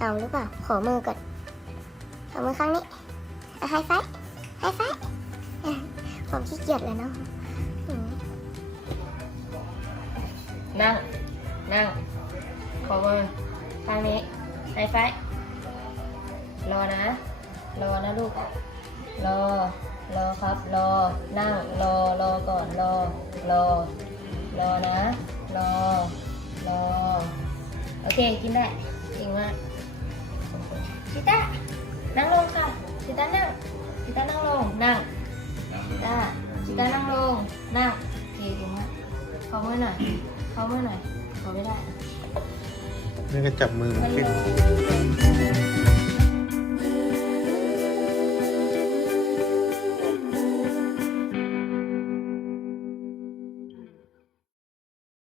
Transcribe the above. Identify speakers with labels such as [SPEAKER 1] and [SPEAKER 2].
[SPEAKER 1] เอาหรือเปล่า ขอมือก่อน ขอมือข้างนี้ไฮไฟว์ไฮไฟว์อะผมขี้เกียจแล้วเนาะ
[SPEAKER 2] นั่ง นั่ง ขอมือข้างนี้ไฮไฟว์รอนะ รอนะลูก รอ รอครับ รอ นั่ง รอ รอก่อน รอ รอ รอนะ รอ รอ โอเค กินได้ งลงนั่งโอเคเก่งมากขอมือหน่อยขอมือหน่อยขอไม่ได้
[SPEAKER 3] นี่ก็จับมือมันขึ้น